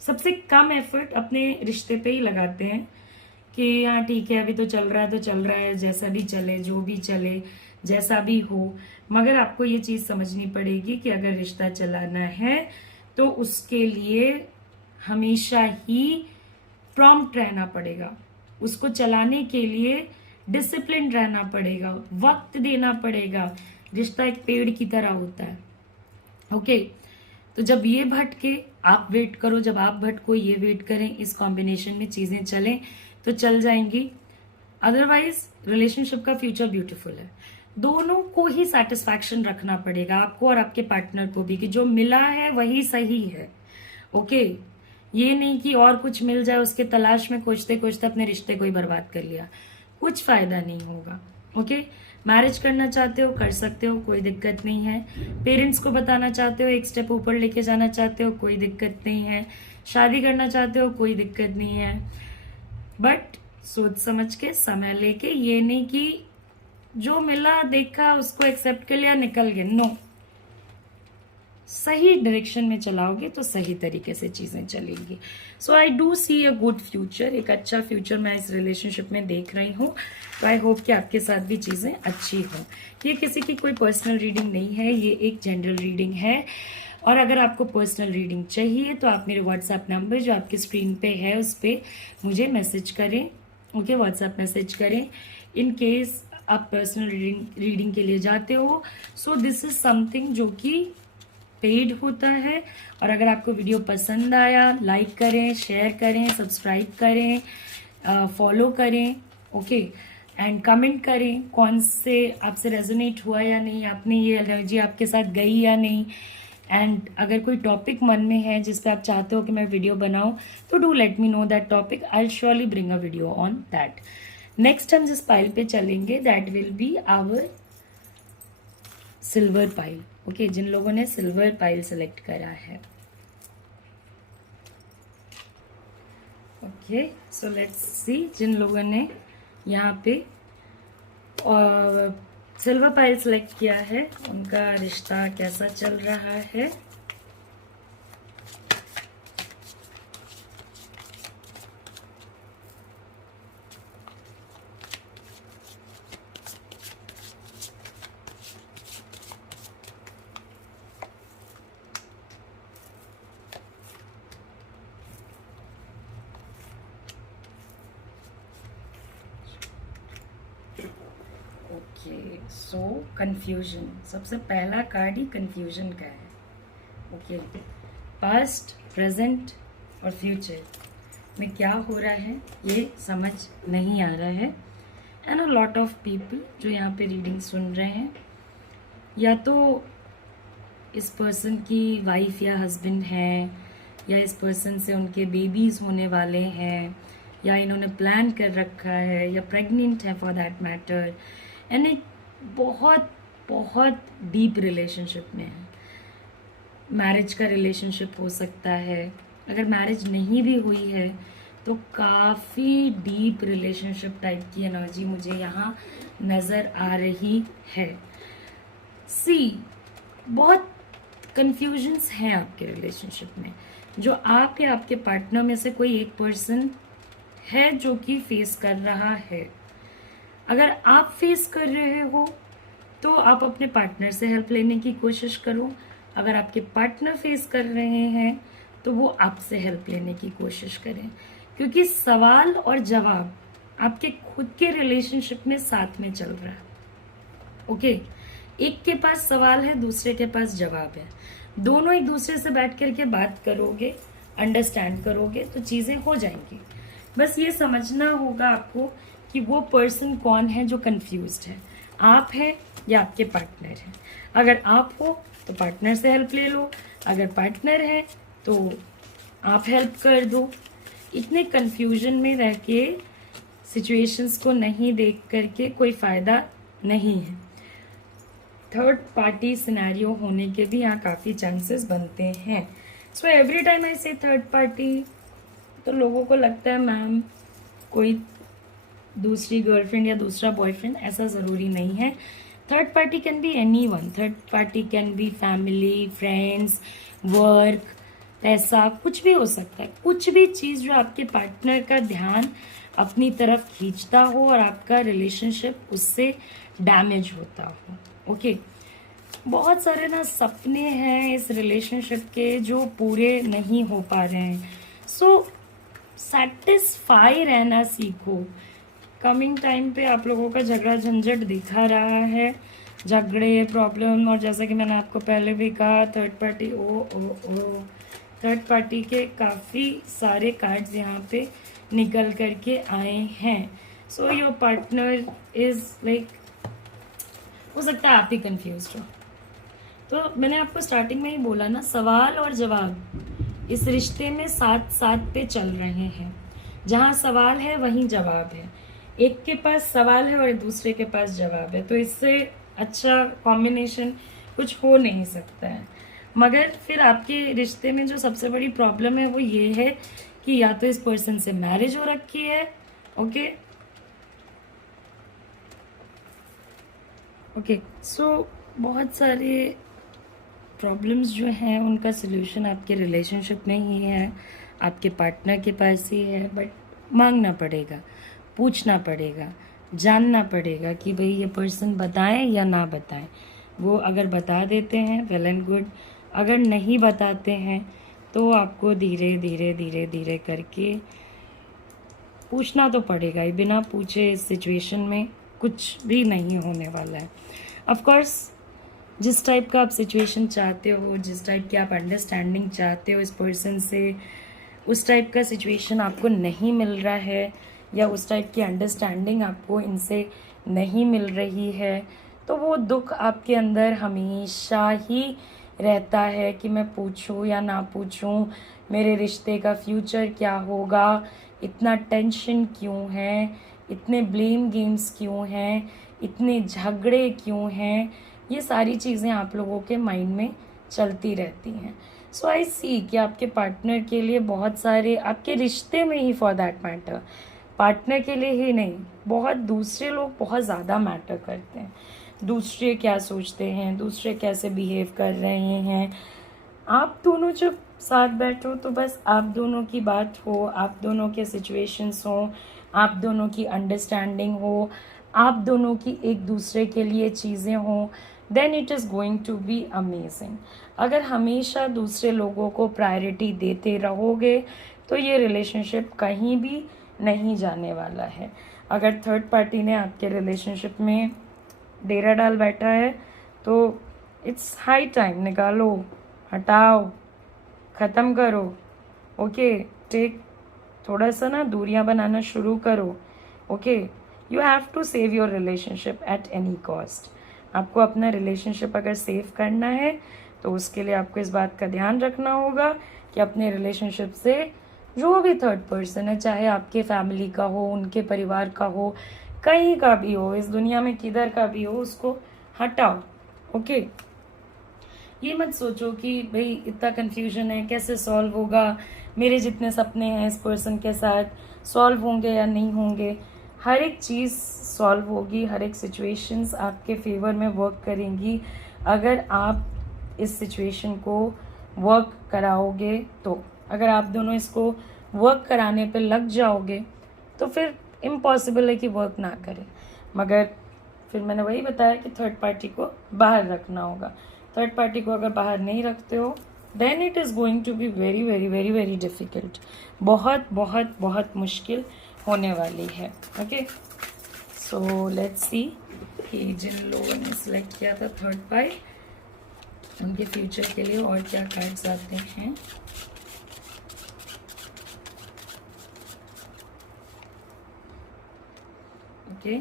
सबसे कम एफर्ट अपने रिश्ते पे ही लगाते हैं कि हाँ ठीक है, अभी तो चल रहा है तो चल रहा है, जैसा भी चले, जो भी चले, जैसा भी हो। मगर आपको ये चीज़ समझनी पड़ेगी कि अगर रिश्ता चलाना है तो उसके लिए हमेशा ही प्रॉम्प्ट रहना पड़ेगा, उसको चलाने के लिए डिसिप्लिन रहना पड़ेगा, वक्त देना पड़ेगा। रिश्ता एक पेड़ की तरह होता है। ओके, तो जब ये भटके आप वेट करो, जब आप भटको ये वेट करें, इस कॉम्बिनेशन में चीज़ें चलें तो चल जाएंगी। अदरवाइज रिलेशनशिप का फ्यूचर ब्यूटीफुल है। दोनों को ही सेटिस्फैक्शन रखना पड़ेगा, आपको और आपके पार्टनर को भी, कि जो मिला है वही सही है। ओके, ये नहीं कि और कुछ मिल जाए उसके तलाश में खोजते खोजते अपने रिश्ते को ही बर्बाद कर लिया, कुछ फायदा नहीं होगा। ओके, मैरिज करना चाहते हो कर सकते हो, कोई दिक्कत नहीं है। पेरेंट्स को बताना चाहते हो, एक स्टेप ऊपर लेके जाना चाहते हो, कोई दिक्कत नहीं है। शादी करना चाहते हो, कोई दिक्कत नहीं है। बट सोच समझ के, समय लेके, ये नहीं कि जो मिला देखा उसको एक्सेप्ट कर लिया निकल गए। नो, सही डायरेक्शन में चलाओगे तो सही तरीके से चीज़ें चलेंगी। So I do see a good future, एक अच्छा फ्यूचर मैं इस रिलेशनशिप में देख रही हूँ। तो आई होप कि आपके साथ भी चीज़ें अच्छी हों। ये किसी की कोई पर्सनल रीडिंग नहीं है, ये एक जनरल रीडिंग है। और अगर आपको पर्सनल रीडिंग चाहिए तो आप मेरे व्हाट्सएप नंबर जो आपकी स्क्रीन पे है उस पर मुझे मैसेज करें। ओके, व्हाट्सएप मैसेज करें। इन केस आप पर्सनल रीडिंग के लिए जाते हो, सो दिस इज समथिंग जो कि पेड होता है। और अगर आपको वीडियो पसंद आया, लाइक करें, शेयर करें, सब्सक्राइब करें, फॉलो करें। ओके, एंड कमेंट करें कौन से आपसे रेजोनेट हुआ या नहीं, आपने ये एनर्जी आपके साथ गई या नहीं। एंड अगर कोई टॉपिक मन में है जिस पे आप चाहते हो कि मैं वीडियो बनाऊं, तो do let me know that topic, I surely bring a video on that. Next हम जिस पाइल पे चलेंगे that will be our silver pile. Okay, जिन लोगों ने सिल्वर पाइल सेलेक्ट करा है। ओके, सो लेट्स सी जिन लोगों ने यहाँ पे सिल्वर पाइल सेलेक्ट किया है उनका रिश्ता कैसा चल रहा है। ओके, सो कंफ्यूजन, सबसे पहला कार्ड ही कंफ्यूजन का है। ओके, पास्ट, प्रेजेंट और फ्यूचर में क्या हो रहा है ये समझ नहीं आ रहा है। And a lot of people जो यहाँ पे रीडिंग सुन रहे हैं, या तो इस पर्सन की वाइफ या हस्बैंड है, या इस पर्सन से उनके बेबीज होने वाले हैं, या इन्होंने प्लान कर रखा है, या प्रेग्नेंट है फॉर दैट मैटर। एंड एक बहुत बहुत डीप रिलेशनशिप में है। मैरिज का रिलेशनशिप हो सकता है, अगर मैरिज नहीं भी हुई है तो काफ़ी डीप रिलेशनशिप टाइप की एनर्जी मुझे यहाँ नज़र आ रही है। सी, बहुत कन्फ्यूजन्स हैं आपके रिलेशनशिप में, जो आप या आपके पार्टनर में से कोई एक पर्सन है जो कि फेस कर रहा है। अगर आप फेस कर रहे हो तो आप अपने पार्टनर से हेल्प लेने की कोशिश करो। अगर आपके पार्टनर फेस कर रहे हैं तो वो आपसे हेल्प लेने की कोशिश करें, क्योंकि सवाल और जवाब आपके खुद के रिलेशनशिप में साथ में चल रहा है। ओके, एक के पास सवाल है, दूसरे के पास जवाब है। दोनों एक दूसरे से बैठ करके बात करोगे, अंडरस्टैंड करोगे तो चीजें हो जाएंगी। बस ये समझना होगा आपको कि वो पर्सन कौन है जो कंफ्यूज्ड है, आप है या आपके पार्टनर है। अगर आप हो तो पार्टनर से हेल्प ले लो, अगर पार्टनर है तो आप हेल्प कर दो। इतने कंफ्यूजन में रह के सिचुएशंस को नहीं देख करके कोई फायदा नहीं है। थर्ड पार्टी सिनेरियो होने के भी यहाँ काफ़ी चांसेस बनते हैं। सो एवरी टाइम आई से थर्ड पार्टी तो लोगों को लगता है मैम कोई दूसरी गर्लफ्रेंड या दूसरा बॉयफ्रेंड, ऐसा ज़रूरी नहीं है। Third party can be anyone, third party can be family, friends, work, पैसा, कुछ भी हो सकता है। कुछ भी चीज़ जो आपके पार्टनर का ध्यान अपनी तरफ खींचता हो और आपका रिलेशनशिप उससे डैमेज होता हो। ओके, बहुत सारे ना सपने हैं इस रिलेशनशिप के जो पूरे नहीं हो पा रहे हैं। सो सेटिस्फाई रहना सीखो। कमिंग टाइम पे आप लोगों का झगड़ा झंझट दिखा रहा है, झगड़े, प्रॉब्लम, और जैसा कि मैंने आपको पहले भी कहा थर्ड पार्टी, थर्ड पार्टी के काफ़ी सारे कार्ड्स यहाँ पे निकल करके आए हैं। So your partner is like, हो सकता है आप ही कंफ्यूज हो। तो मैंने आपको स्टार्टिंग में ही बोला ना, सवाल और जवाब इस रिश्ते में साथ साथ पे चल रहे हैं। जहाँ सवाल है वहीं जवाब है। एक के पास सवाल है और दूसरे के पास जवाब है, तो इससे अच्छा कॉम्बिनेशन कुछ हो नहीं सकता है। मगर फिर आपके रिश्ते में जो सबसे बड़ी प्रॉब्लम है वो ये है कि या तो इस पर्सन से मैरिज हो रखी है, ओके ओके, सो बहुत सारे प्रॉब्लम्स जो हैं उनका सलूशन आपके रिलेशनशिप में ही है, आपके पार्टनर के पास ही है। बट मांगना पड़ेगा, पूछना पड़ेगा, जानना पड़ेगा कि भाई ये पर्सन बताएं या ना बताएं। वो अगर बता देते हैं वेल एंड गुड, अगर नहीं बताते हैं तो आपको धीरे धीरे धीरे धीरे करके पूछना तो पड़ेगा ही। बिना पूछे इस सिचुएशन में कुछ भी नहीं होने वाला है। ऑफ कोर्स जिस टाइप का आप सिचुएशन चाहते हो, जिस टाइप की आप अंडरस्टैंडिंग चाहते हो इस पर्सन से, उस टाइप का सिचुएशन आपको नहीं मिल रहा है, या उस टाइप की अंडरस्टैंडिंग आपको इनसे नहीं मिल रही है, तो वो दुख आपके अंदर हमेशा ही रहता है कि मैं पूछूं या ना पूछूं, मेरे रिश्ते का फ्यूचर क्या होगा, इतना टेंशन क्यों है, इतने ब्लेम गेम्स क्यों हैं, इतने झगड़े क्यों हैं, ये सारी चीज़ें आप लोगों के माइंड में चलती रहती हैं। सो आई सी कि आपके पार्टनर के लिए बहुत सारे, आपके रिश्ते में ही फॉर दैट मैटर, पार्टनर के लिए ही नहीं, बहुत दूसरे लोग बहुत ज़्यादा मैटर करते हैं। दूसरे क्या सोचते हैं, दूसरे कैसे बिहेव कर रहे हैं, आप दोनों जब साथ बैठो तो बस आप दोनों की बात हो, आप दोनों के सिचुएशंस हो, आप दोनों की अंडरस्टैंडिंग हो, आप दोनों की एक दूसरे के लिए चीज़ें हों, then it is going to be amazing. अगर हमेशा दूसरे लोगों को प्रायोरिटी देते रहोगे तो ये रिलेशनशिप कहीं भी नहीं जाने वाला है। अगर थर्ड पार्टी ने आपके रिलेशनशिप में डेरा डाल बैठा है तो इट्स हाई टाइम, निकालो, हटाओ, ख़त्म करो। ओके, टेक, थोड़ा सा ना दूरियां बनाना शुरू करो। Okay, you have to save your relationship at any cost. आपको अपना रिलेशनशिप अगर सेव करना है तो उसके लिए आपको इस बात का ध्यान रखना होगा कि अपने रिलेशनशिप से जो भी थर्ड पर्सन है, चाहे आपके फैमिली का हो, उनके परिवार का हो, कहीं का भी हो, इस दुनिया में किधर का भी हो, उसको हटाओ। ओके, ये मत सोचो कि भाई इतना कंफ्यूजन है, कैसे सॉल्व होगा, मेरे जितने सपने हैं इस पर्सन के साथ सॉल्व होंगे या नहीं होंगे। हर एक चीज़ सॉल्व होगी, हर एक सिचुएशंस आपके फेवर में वर्क करेंगी अगर आप इस सिचुएशन को वर्क कराओगे तो। अगर आप दोनों इसको वर्क कराने पे लग जाओगे तो फिर इम्पॉसिबल है कि वर्क ना करे। मगर फिर मैंने वही बताया कि थर्ड पार्टी को बाहर रखना होगा। थर्ड पार्टी को अगर बाहर नहीं रखते हो then it is going to be very very very very difficult. बहुत बहुत बहुत मुश्किल होने वाली है। ओके, सो लेट्स सी कि जिन लोगों ने सिलेक्ट किया था थर्ड पार्ट, उनके फ्यूचर के लिए और क्या कार्ड्स आते हैं। ओके,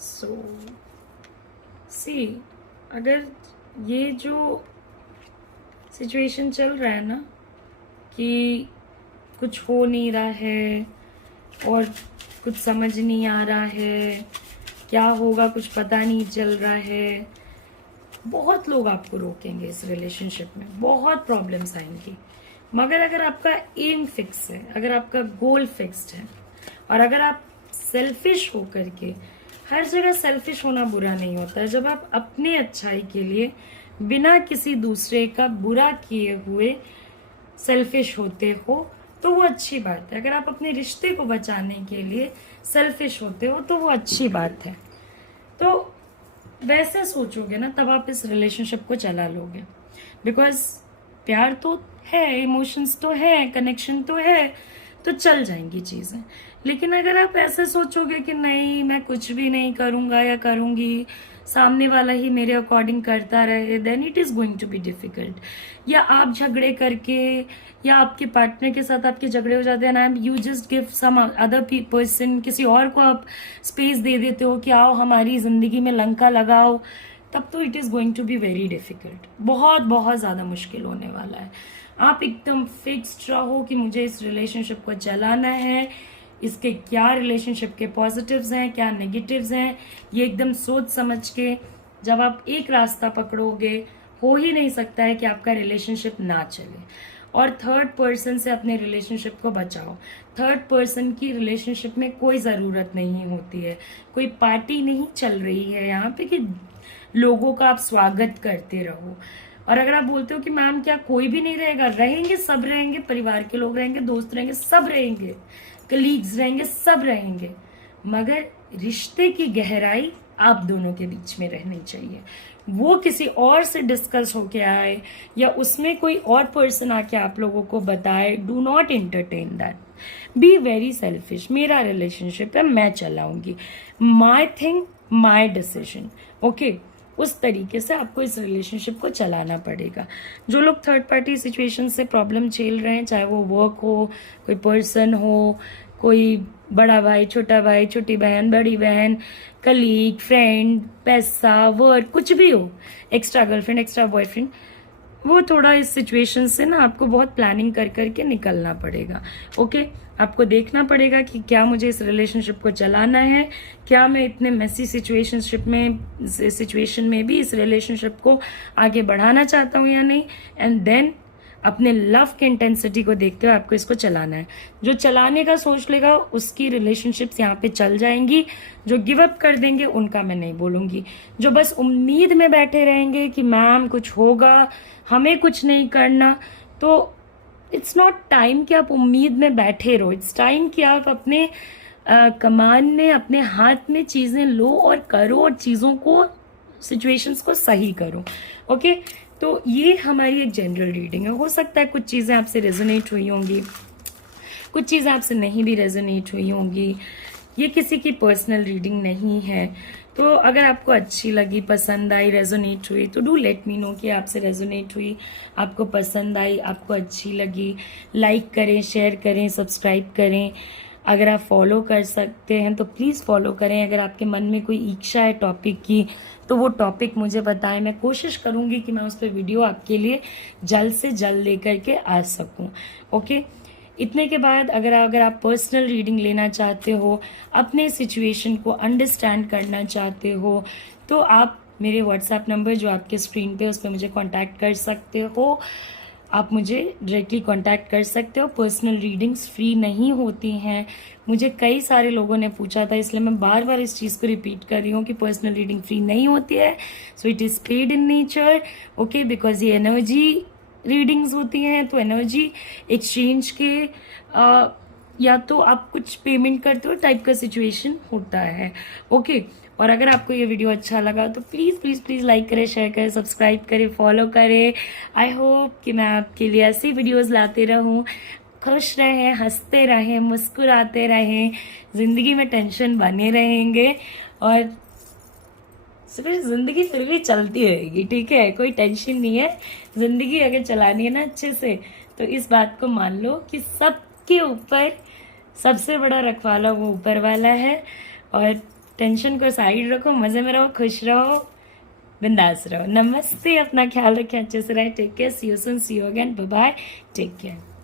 सो सी, अगर ये जो सिचुएशन चल रहा है ना कि कुछ हो नहीं रहा है और कुछ समझ नहीं आ रहा है, क्या होगा कुछ पता नहीं चल रहा है, बहुत लोग आपको रोकेंगे इस रिलेशनशिप में, बहुत प्रॉब्लम्स आएंगी। मगर अगर आपका एम फिक्स है, अगर आपका गोल फिक्स्ड है और अगर आप सेल्फिश हो करके, हर जगह सेल्फिश होना बुरा नहीं होता है। जब आप अपने अच्छाई के लिए बिना किसी दूसरे का बुरा किए हुए सेल्फिश होते हो तो वो अच्छी बात है। अगर आप अपने रिश्ते को बचाने के लिए सेल्फिश होते हो तो वो अच्छी बात है। तो वैसे सोचोगे ना तब आप इस रिलेशनशिप को चला लोगे। बिकॉज प्यार तो है, इमोशंस तो है, कनेक्शन तो है, तो चल जाएंगी चीज़ें। लेकिन अगर आप ऐसे सोचोगे कि नहीं मैं कुछ भी नहीं करूँगा या करूँगी, सामने वाला ही मेरे अकॉर्डिंग करता रहे, then it is going to be difficult. या आप झगड़े करके या आपके पार्टनर के साथ आपके झगड़े हो जाते हैं ना, you just give some other person, किसी और को आप स्पेस दे देते हो कि आओ हमारी ज़िंदगी में लंका लगाओ, तब तो it is going to be very difficult. बहुत बहुत ज़्यादा मुश्किल होने वाला है। आप एकदम फिक्स्ड रहो कि मुझे इस रिलेशनशिप को चलाना है, इसके क्या रिलेशनशिप के पॉजिटिव्स हैं, क्या नेगेटिव्स हैं, ये एकदम सोच समझ के जब आप एक रास्ता पकड़ोगे, हो ही नहीं सकता है कि आपका रिलेशनशिप ना चले। और थर्ड पर्सन से अपने रिलेशनशिप को बचाओ। थर्ड पर्सन की रिलेशनशिप में कोई ज़रूरत नहीं होती है, कोई पार्टी नहीं चल रही है यहाँ पे कि लोगों का आप स्वागत करते रहो। और अगर आप बोलते हो कि मैम क्या कोई भी नहीं रहेगा, रहेंगे, सब रहेंगे, परिवार के लोग रहेंगे, दोस्त रहेंगे, सब रहेंगे, कलीग्स रहेंगे, सब रहेंगे, मगर रिश्ते की गहराई आप दोनों के बीच में रहनी चाहिए। वो किसी और से डिस्कस होके आए या उसमें कोई और पर्सन आके आप लोगों को बताए, do not entertain that. Be very selfish. मेरा रिलेशनशिप है, मैं चलाऊंगी, my thing my decision. Okay, उस तरीके से आपको इस रिलेशनशिप को चलाना पड़ेगा। जो लोग थर्ड पार्टी सिचुएशन से प्रॉब्लम झेल रहे हैं, चाहे वो वर्क हो, कोई पर्सन हो, कोई बड़ा भाई, छोटी बहन, बड़ी बहन, कलीग, फ्रेंड, पैसा, वर्क, कुछ भी हो, एक्स्ट्रा गर्लफ्रेंड, एक्स्ट्रा बॉयफ्रेंड, वो थोड़ा इस सिचुएशन से ना आपको बहुत प्लानिंग कर करके निकलना पड़ेगा। ओके, आपको देखना पड़ेगा कि क्या मुझे इस रिलेशनशिप को चलाना है, क्या मैं इतने मेसी सिचुएशन में भी इस रिलेशनशिप को आगे बढ़ाना चाहता हूँ या नहीं, एंड देन अपने लव के इंटेंसिटी को देखते हुए आपको इसको चलाना है। जो चलाने का सोच लेगा उसकी रिलेशनशिप्स यहाँ पे चल जाएंगी। जो गिव अप कर देंगे उनका मैं नहीं बोलूंगी। जो बस उम्मीद में बैठे रहेंगे कि मैम कुछ होगा, हमें कुछ नहीं करना, तो इट्स नॉट टाइम कि आप उम्मीद में बैठे रहो। इट्स टाइम कि आप अपने कमान में, अपने हाथ में चीजें लो और करो, और चीजों को, सिचुएशंस को सही करो। ओके, तो ये हमारी एक जनरल रीडिंग है। हो सकता है कुछ चीज़ें आपसे रेजोनेट हुई होंगी, कुछ चीज़ें आपसे नहीं भी रेजोनेट हुई होंगी। ये किसी की पर्सनल रीडिंग नहीं है। तो अगर आपको अच्छी लगी, पसंद आई, रेजोनेट हुई, तो डू लेट मी नो कि आपसे रेजोनेट हुई, आपको पसंद आई, आपको अच्छी लगी। लाइक करें, शेयर करें, सब्सक्राइब करें। अगर आप फॉलो कर सकते हैं तो प्लीज़ फॉलो करें। अगर आपके मन में कोई इच्छा है टॉपिक की, तो वो टॉपिक मुझे बताएं। मैं कोशिश करूंगी कि मैं उस पर वीडियो आपके लिए जल्द से जल्द लेकर के आ सकूं। ओके, इतने के बाद अगर आप पर्सनल रीडिंग लेना चाहते हो, अपने सिचुएशन को अंडरस्टैंड करना चाहते हो, तो आप मेरे व्हाट्सएप नंबर जो आपके स्क्रीन पे उस पर मुझे कांटेक्ट कर सकते हो। आप मुझे डायरेक्टली कांटेक्ट कर सकते हो। पर्सनल रीडिंग्स फ्री नहीं होती हैं। मुझे कई सारे लोगों ने पूछा था, इसलिए मैं बार बार इस चीज़ को रिपीट कर रही हूँ कि पर्सनल रीडिंग फ्री नहीं होती है। So it is paid in nature. Okay, because ये एनर्जी रीडिंग्स होती हैं, तो एनर्जी एक्सचेंज के या तो आप कुछ पेमेंट करते हो टाइप का सिचुएशन होता है। ओके, और अगर आपको ये वीडियो अच्छा लगा तो प्लीज़ प्लीज़ प्लीज़ लाइक करें, शेयर करें, सब्सक्राइब करें, फॉलो करें। आई होप कि मैं आपके लिए ऐसी वीडियोस लाते रहूं। खुश रहें, हंसते रहें, मुस्कुराते रहें। ज़िंदगी में टेंशन बने रहेंगे और फिर ज़िंदगी फिर भी चलती रहेगी। ठीक है, कोई टेंशन नहीं है। ज़िंदगी अगर चलानी है ना अच्छे से, तो इस बात को मान लो कि सबके ऊपर सबसे बड़ा रखवाला वो ऊपर वाला है। और टेंशन को साइड रखो, मजे में रहो, खुश रहो, बिंदास रहो। नमस्ते, अपना ख्याल रखें, अच्छे से रहे। Take care, see you soon, see you again, bye bye, take care.